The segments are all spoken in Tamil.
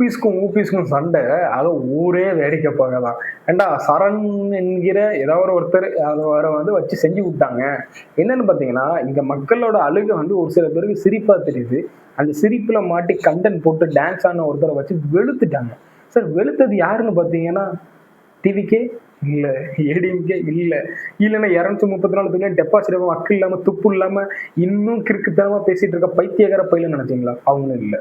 ஊபிஸ்க்கும் சண்டை. அது ஊரே வேடிக்கை பார்க்கதான். ஏன்டா சரண் என்கிற ஏதாவது ஒருத்தர் அவரை வந்து வச்சு செஞ்சு விட்டாங்க. என்னன்னு பார்த்தீங்கன்னா, இங்க மக்களோட அழுகை வந்து ஒரு சில பேருக்கு சிரிப்பா தெரியுது. அந்த சிரிப்புல மாட்டி கண்டென்ட் போட்டு டான்ஸ் ஆன ஒருத்தரை வச்சு வெளுத்துட்டாங்க. சார் வெளுத்தது யாருன்னு பார்த்தீங்கன்னா, டிவிகே இல்ல, ஏடிஎம்கே இல்ல. இல்லன்னா 234 தொகுதியிலும் டெபாசிட் வக்கு இல்லாம, துப்பு இல்லாம, இன்னும் கிறுக்குத்தனமா பேசிட்டு இருக்க பைத்தியக்கார பையல நினைச்சீங்களா? அவங்களும் இல்ல.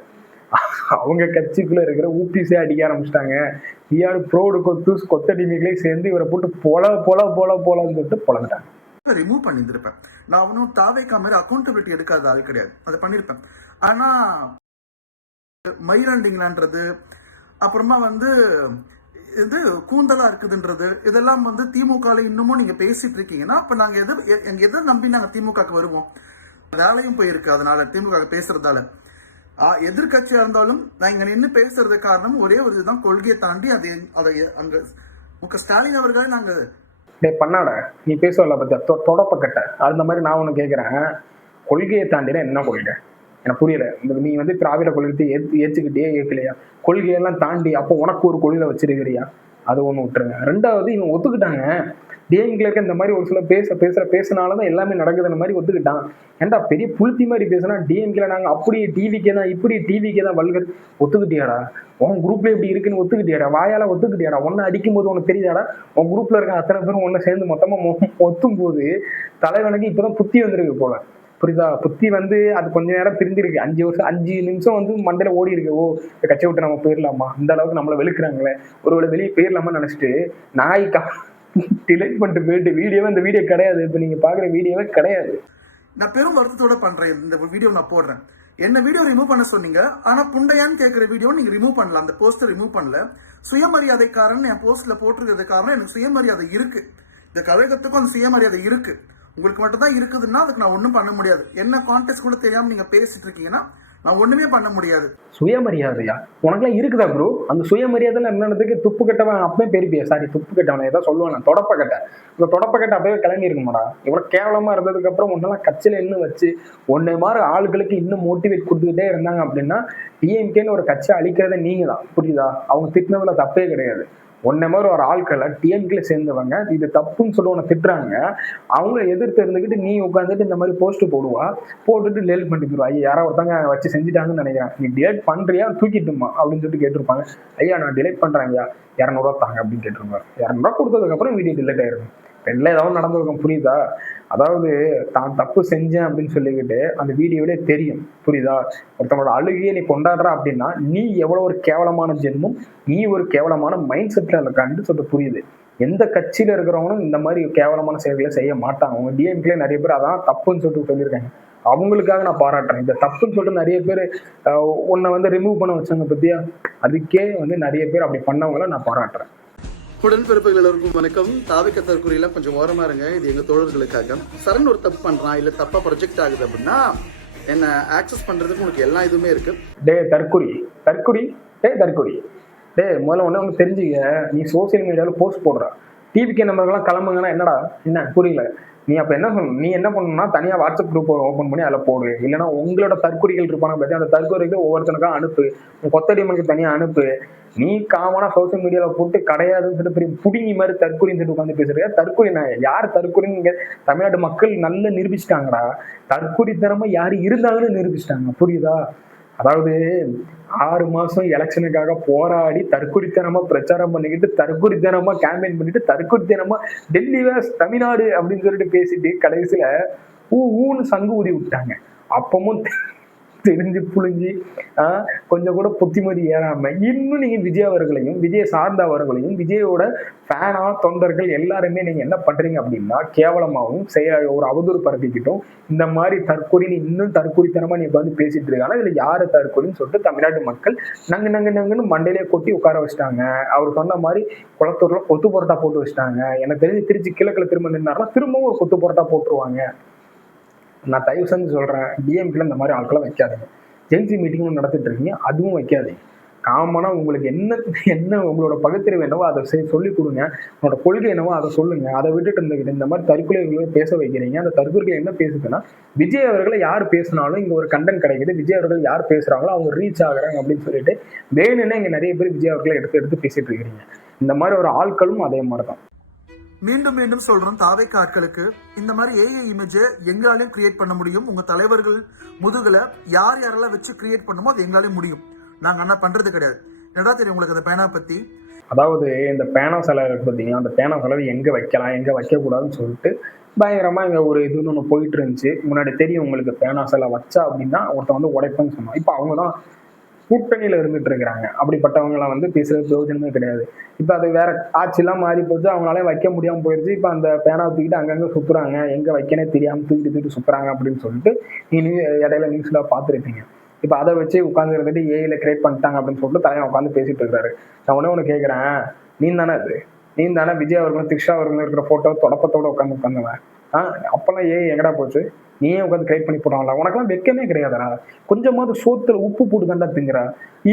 அவங்க கட்சிக்குள்ள இருக்கிற ஊபிஸே அடிக்க ஆரம்பிச்சிட்டாங்க. இயாரு ப்ரோடு கொத்தூஸ் கொத்தடிமைகளே சேர்ந்து இவரை போட்டு போலன்னு சொல்லிட்டு பொழந்துட்டாங்க. ரிமூவ் பண்ணியிருந்திருப்பேன். நான் ஒன்றும் தாவேக்கா மாதிரி அக்கௌண்டபிலிட்டி எடுக்காத ஆள் கிடையாது. அதை பண்ணியிருப்பேன். ஆனா மயிலாண்டிங்களான்றது, அப்புறமா வந்து இது கூந்தலா இருக்குதுன்றது, இதெல்லாம் வந்து திமுக இன்னமும் நீங்க பேசிட்டு இருக்கீங்கன்னா, அப்ப நாங்க எதை நம்பி நாங்க திமுகக்கு வருவோம்? வேலையும் போயிருக்கு. அதனால திமுக பேசுறதால எதிர்கட்சியா இருந்தாலும் நாங்க நின்று பேசுறது காரணம் ஒரே ஒரு இதுதான், கொள்கையை தாண்டி அதை அங்க ஸ்டாலின் அவர்களை நாங்க பண்ணாட நீ பேசுவல பத்தி தொடப்ப கட்ட அந்த மாதிரி நான் ஒண்ணு கேக்குறேன். கொள்கையை தாண்டினா என்ன கொள்கை எனக்கு புரியல. நீ வந்து திராவிட கொள்கை ஏற்றுக்கிட்டே ஏற்கலையா? கொள்கையெல்லாம் தாண்டி அப்போ உனக்கு ஒரு கொள்கை வச்சிருக்கிறியா? அது ஒண்ணு விட்டுருங்க. ரெண்டாவது இவன் ஒத்துக்கிட்டாங்க, டிஎம்கேக்கு இந்த மாதிரி ஒரு சில பேசினாலதான் எல்லாமே நடக்குதுன்ற மாதிரி ஒத்துக்கிட்டான். ஏன்டா பெரிய புளுத்தி மாதிரி பேசினா டிஎம்கேல நாங்க அப்படி டிவிக்கே தான் இப்படி டிவிக்கே தான் வல்கர் ஒத்துக்கிட்டியாடா? உன் குரூப்ல எப்படி இருக்குன்னு ஒத்துக்கிட்டியாடா? வாயால ஒத்துக்கிட்டியாடா? ஒன்னு அடிக்கும் போது உனக்கு தெரியாடா? உன் குரூப்ல இருக்க அத்தனை பேரும் ஒன்னு சேர்ந்து மொத்தமா ஒத்தும் போது தலைவனுக்கு இப்பதான் புத்தி வந்திருக்கு போல. புரியுதா? புத்தி வந்து அது கொஞ்ச நேரம் தெரிஞ்சிருக்கு. 5 நிமிஷம் வந்து மண்டையில ஓடி இருக்கு. ஓ, கட்சி விட்டு நம்ம போயிடலாமா, இந்த அளவுக்கு நம்மள வெளுக்குறாங்களே, ஒருவேளை வெளியே போயிடலாமா நினைச்சிட்டு நாய்க்கா டிலைட் பண்ணிட்டு போயிட்டு வீடியோவே இந்த வீடியோ கிடையாது. இப்ப நீங்க பாக்குற வீடியோவே கிடையாது. நான் பெரும் வருத்தத்தோட பண்றேன். இந்த வீடியோ நான் போடுறேன். என்ன வீடியோ ரிமூவ் பண்ண சொன்னீங்க, ஆனா புண்டையான்னு கேட்கிற வீடியோ நீங்க ரிமூவ் பண்ணல. அந்த போஸ்டர் ரிமூவ் பண்ணல. சுயமரியாதைக்காரன் என் போஸ்ட்ல போட்டிருக்கிறது காரணம் எனக்கு சுயமரியாதை இருக்கு. இந்த கழகத்துக்கும் அந்த சுயமரியாதை இருக்கு. உங்களுக்கு மட்டும் தான் இருக்குதுன்னா அதுக்கு நான் ஒன்றும் பண்ண முடியாது. என்ன கான்டெக்ட் கூட தெரியாம நீங்க பேசிட்டு இருக்கீங்கன்னா நான் ஒண்ணுமே பண்ண முடியாது. சுயமரியாதையா உனக்குலாம் இருக்குதா ப்ரோ? அந்த சுயமரியாதைல என்னதுக்கு துப்பு கட்டவன் அப்பவே பெருப்பியா? சாரி, துப்பு கட்டவன் ஏதோ சொல்லுவான், தொடப்ப கட்ட. இந்த தொடப்ப கட்ட அப்பவே கிளம்பி இருக்குமாடா? இவ்வளவு கேவலமா இருந்ததுக்கு அப்புறம் ஒன்னெல்லாம் கட்சியில இன்னும் வச்சு ஒன்னே மாதிரி ஆளுகளுக்கு இன்னும் மோட்டிவேட் கொடுத்துக்கிட்டே இருந்தாங்க அப்படின்னா டிஎம்கேன்னு ஒரு கட்சியை அழிக்கிறத நீங்க தான். புரியுதா? அவங்க திட்டினதுல தப்பே கிடையாது. ஒன்னே மாதிரி ஒரு ஆட்களை டிஎம்கேல சேர்ந்தவங்க இது தப்புன்னு சொல்லி உன்னை திட்டுறாங்க. அவங்க எதிர்த்து இருந்துக்கிட்டு நீ உட்காந்துட்டு இந்த மாதிரி போஸ்ட் போடுவா, போட்டுட்டு டெலிட் பண்ணிடுவா. ஐயா யாரோ ஒருத்தவங்க வச்சு செஞ்சுட்டாங்கன்னு நினைக்கிறேன், நீ டிலேட் பண்றியா தூக்கிட்டுமா அப்படின்னு சொல்லிட்டு கேட்டிருப்பாங்க. ஐயா நான் டிலேட் பண்றேன் ஐயா, 200 தாங்க அப்படின்னு கேட்டிருப்பாங்க. 200 கொடுத்ததுக்கு அப்புறம் வீடியோ டிலேட் ஆயிருக்கும். ரெண்டுல ஏதாவது நடந்திருக்கும். புரியுதா? அதாவது தான் தப்பு செஞ்சேன் அப்படின்னு சொல்லிக்கிட்டு அந்த வீடியோவிலே தெரியும். புரியுதா? ஒருத்தவங்களோட அழுகையை நீ கொண்டாடுற அப்படின்னா நீ எவ்வளவு ஒரு கேவலமான ஜென்மம், நீ ஒரு கேவலமான மைண்ட் செட்ல அந்த கண்டு சொல்லிட்டு புரியுது. எந்த கட்சியில இருக்கிறவங்களும் இந்த மாதிரி கேவலமான செயல்களை செய்ய மாட்டாங்க. அவங்க டிஎம்கே நிறைய பேர் அதான் தப்புன்னு சொல்லிட்டு சொல்லியிருக்காங்க. அவங்களுக்காக நான் பாராட்டுறேன். இந்த தப்புன்னு சொல்லிட்டு நிறைய பேர் உன்னை வந்து ரிமூவ் பண்ண வச்சாங்க பத்தியா, அதுக்கே வந்து நிறைய பேர் அப்படி பண்ணவங்கள நான் பாராட்டுறேன். உடன்பிறப்புகள் எல்லோருக்கும் வணக்கம். தாவிக்க தற்கொலையில கொஞ்சம் ஓரமா இருங்க. இது எங்க தோழர்களுக்காக. சரண் ஒரு தப்பு பண்றான், இல்ல தப்பா ப்ரொஜெக்ட் ஆகுது அப்படின்னா என்ன ஆக்சஸ் பண்றதுக்கு உங்களுக்கு எல்லா இதுவுமே இருக்கு. முதல்ல ஒண்ணு தெரிஞ்சுக்க. நீ சோசியல் மீடியால போஸ்ட் போடுற, டிவிக்கு நம்பர்கள்லாம் கிளம்புங்கன்னா என்னடா என்ன புரியல. நீ அப்ப என்ன பண்ணணும், நீ என்ன பண்ணணும்னா தனியா வாட்ஸ்அப் குரூப் ஓப்பன் பண்ணி அதில் போடு. இல்லைன்னா உங்களோட தற்கொலைகள் இருப்பாங்க பத்தி அந்த தற்கொலைகள் ஒவ்வொருத்தனுக்கும் அனுப்பு. கொத்தடிமனுக்கு தனியா அனுப்பு. நீ காமனா சோசியல் மீடியால போட்டு கிடையாதுன்னு சொல்லிட்டு பெரிய புடிங்கி மாதிரி தற்கொலைன்னு சொல்லிட்டு உட்காந்து பேசுறியா? தற்கொலை நான் யார் தற்கொலைன்னு தமிழ்நாட்டு மக்கள் நல்லா நிரூபிச்சிட்டாங்கடா. தற்கொலைத்தனமா யாரு இருந்தாங்கன்னு நிரூபிச்சிட்டாங்க. புரியுதா? அதாவது 6 மாசம் எலெக்ஷனுக்காக போராடி தற்கொலைத்தனமா பிரச்சாரம் பண்ணிக்கிட்டு தற்கொலைத்தனமா கேம்பெயின் பண்ணிட்டு தற்கொலைத்தனமா டெல்லி வேஸ் தமிழ்நாடு அப்படின்னு சொல்லிட்டு பேசிட்டு கடைசியில ஊன்னு சங்கு ஊதி விட்டாங்க. அப்பமும் தெரிஞ்சு புழிஞ்சு கொஞ்சம் கூட புத்திமதி ஏறாம இன்னும் நீங்க விஜய் அவர்களையும் விஜய் சார்ந்தவர்களையும் விஜயோட ஃபேனா தொண்டர்கள் எல்லாருமே நீங்க என்ன பண்றீங்க அப்படின்னா கேவலமாகவும் ஒரு அவதூறு பரப்பிக்கிட்டும் இந்த மாதிரி தற்கொலை இன்னும் தற்கொலைத்தனமா நீ வந்து பேசிட்டு இருக்காங்க. இதுல யாரு தற்கொலைன்னு சொல்லிட்டு தமிழ்நாட்டு மக்கள் நங்குன்னு மண்டையிலே கொட்டி உட்கார வச்சுட்டாங்க. அவர் சொன்ன மாதிரி குளத்தூர்ல கொத்து பொரோட்டா போட்டு வச்சுட்டாங்க. எனக்கு தெரிஞ்சு திருச்சி கிழக்குல திரும்ப நின்னாருன்னா திரும்பவும் ஒரு கொத்து பொரோட்டா போட்டுருவாங்க. நான் தயவு செஞ்சு சொல்றேன், டிஎம்கேல இந்த மாதிரி ஆட்களை வைக்காதீங்க. ஜென்சி மீட்டிங் நடத்திட்டு இருக்கீங்க, அதுவும் வைக்காதீங்க. காமனா உங்களுக்கு என்ன உங்களோட பகுத்தறிவு என்னவோ அதை சொல்லி கொடுங்க. உங்களோட கொள்கை என்னவோ அதை சொல்லுங்க. அதை விட்டுட்டு இருந்துகிட்டு இந்த மாதிரி தற்கொலைகளை பேச வைக்கிறீங்க. அந்த தற்கொலைகள் என்ன பேசுதுன்னா, விஜய் அவர்களை யார் பேசினாலும் இங்க ஒரு கண்டென்ட் கிடைக்குது. விஜய் அவர்கள் யார் பேசுறாங்களோ அவங்க ரீச் ஆகுறாங்க அப்படின்னு சொல்லிட்டு வேணும்னே இங்க நிறைய பேர் விஜய் அவர்களை எடுத்து எடுத்து பேசிட்டு இருக்கிறீங்க. இந்த மாதிரி ஒரு ஆட்களும் அதே மாதிரிதான். மீண்டும் மீண்டும் சொல்றோம், தாவேக்கா ஆட்களுக்கு இந்த மாதிரி ஏஐ இமேஜை எங்களாலையும் கிரியேட் பண்ண முடியும். உங்க தலைவர்கள் முதுகுல யார் யாரெல்லாம் வச்சு கிரியேட் பண்ணுமோ அது எங்களாலையும் முடியும். நாங்க ஆனா பண்றது கிடையாது. என்னடா தெரியும் உங்களுக்கு அந்த பேனா பத்தி? அதாவது இந்த பேனா செலவு பார்த்தீங்கன்னா, அந்த பேனா செலவு எங்க வைக்கலாம் எங்க வைக்கக்கூடாதுன்னு சொல்லிட்டு பயங்கரமா இங்க ஒரு இதுன்னு ஒன்று போயிட்டு இருந்துச்சு. முன்னாடி தெரியும் உங்களுக்கு பேனா செலவு வச்சா அப்படின்னா ஒருத்தன் வந்து உடைப்பேன்னு சொன்னான். இப்போ அவங்க தான் கூட்டணியில இருந்துட்டு இருக்கிறாங்க. அப்படிப்பட்டவங்களாம் வந்து பேசுறது பிரயோஜனமே கிடையாது. இப்ப அது வேற ஆட்சியெல்லாம் மாறி போச்சு. அவங்களால வைக்க முடியாம போயிருச்சு. இப்ப அந்த பேனாவை தூக்கிட்டு அங்கங்க சுத்துறாங்க. எங்க வைக்கனே தெரியாம தூக்கிட்டு சுத்துறாங்க அப்படின்னு சொல்லிட்டு நீ இடையில நியூஸ்ல பார்த்துருப்பீங்க. இப்ப அதை வச்சு உட்கார்ந்து இருந்துட்டு ஏஐல கிரியேட் பண்ணிட்டாங்க அப்படின்னு சொல்லிட்டு தலைவன் உட்காந்து பேசிட்டு இருக்காரு. நான் ஒண்ணு கேட்கிறேன், நீ தானே விஜய் அவர்களும் திரிஷா அவர்களும் இருக்கிற போட்டோ தொடப்பத்தோட உட்காந்துவன். அப்பெல்லாம் ஏஐ எங்கடா போச்சு? நீயே உட்காந்து கிரியேட் பண்ணி போடுறாங்களா? உனக்கெல்லாம் வெக்கமே கிடையாதுடா. கொஞ்சமாவது சோத்துல உப்பு போட்டு தாண்டா திங்குறா.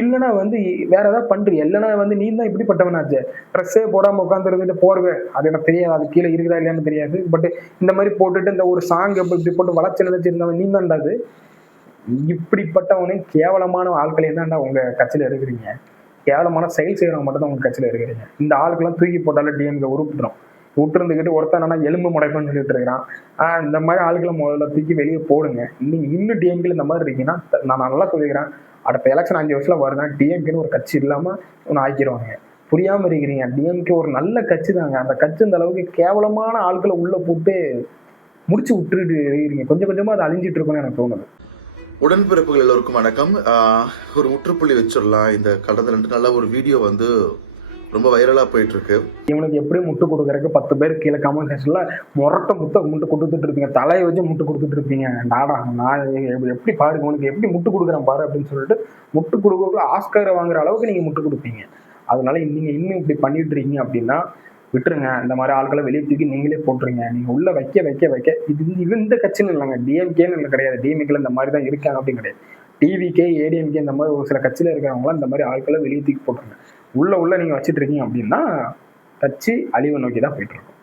இல்லைன்னா வந்து வேற ஏதாவது பண்றீ. இல்லைன்னா வந்து நீ தான் இப்படிப்பட்டவனாச்சு. ட்ரெஸ்ஸே போடாம உட்காந்து இருந்துட்டு போர்வே அது எனக்கு தெரியாது, அது கீழே இருக்குதா இல்லையான்னு தெரியாது. பட் இந்த மாதிரி போட்டுட்டு இந்த ஒரு சாங் இப்படி போட்டு வளர்ச்சி நினைச்சிருந்தவன் நீ தான்டாது. இப்படிப்பட்டவனே கேவலமான ஆட்களை தான்டா உங்க கட்சியில இருக்கிறீங்க. கேவலமான செயல் செய்யறவங்க மட்டும் தான் உங்க கட்சியில இருக்கிறீங்க. இந்த ஆளுக்கெல்லாம் தூக்கி போட்டாலும் டிஎம்கே உருப்பிடும். விட்டுருந்துக்கிட்டு ஒருத்தன் என்னன்னா எலும்பு முடைப்பன்னு சொல்லிட்டு இருக்கிறான். இந்த மாதிரி ஆளுகளை முதல்ல தூக்கி வெளியே போடுங்க. நீங்க இன்னும் டிஎம்கேல இந்த மாதிரி இருக்கீங்கன்னா நான் நல்லா சொல்லிக்கிறேன், அடுத்த எலெக்ஷன் 5 வருஷத்துல வருதான் டிஎம்கேன்னு ஒரு கட்சி இல்லாம ஒன்று ஆக்கிடுவாங்க. புரியாம இருக்கிறீங்க. டிஎம்கே ஒரு நல்ல கட்சி தாங்க. அந்த கட்சி இந்த அளவுக்கு கேவலமான ஆட்களை உள்ள போட்டு முடிச்சு விட்டுட்டு இருக்கிறீங்க. கொஞ்சம் கொஞ்சமா அது அழிஞ்சிட்டு இருக்கும்னு எனக்கு தோணுது. உடன்பிறப்புகள் எல்லோருக்கும் வணக்கம். ஒரு முற்றுப்புள்ளி வச்சிடலாம். இந்த கடந்த 2 நாளா ஒரு வீடியோ வந்து ரொம்ப வைரலா போயிட்டு இருக்கு. இவனுக்கு எப்படி முட்டு கொடுக்கறதுக்கு 10 பேர் கீழே கமெண்ட் செக்ஷன்ல முட்டு கொடுத்துட்டு இருப்பீங்க. தலையை வச்சு முட்டு கொடுத்துட்டு இருப்பீங்க. நாடா நான் எப்படி பாருங்க உனக்கு எப்படி முட்டு கொடுக்குறேன் பாரு அப்படின்னு சொல்லிட்டு முட்டு கொடுக்கக்குள்ள ஆஸ்கரை வாங்குற அளவுக்கு நீங்க முட்டு கொடுப்பீங்க. அதனால நீங்க இன்னும் இப்படி பண்ணிட்டு இருக்கீங்க அப்படின்னா விட்டுருங்க. இந்த மாதிரி ஆட்களை வெளியே தூக்கி நீங்களே போட்டுருங்க. நீங்க உள்ள வைக்க வைக்க வைக்க இது இந்த கட்சின்னு இல்லைங்க, டிஎம்கேன்னு கிடையாது. டிஎம்கேல இந்த மாதிரி தான் இருக்காங்க அப்படின்னு கிடையாது. டிவிகே ஏடிஎம்கே இந்த மாதிரி ஒரு சில கட்சியில இருக்கிறவங்களாம் இந்த மாதிரி ஆட்களை வெளியே தூக்கி போட்டுருங்க. உள்ள நீங்க வச்சுட்டு இருக்கீங்க அப்படின்னா கட்சி அழிவை நோக்கி தான் போயிட்டு இருக்கும்.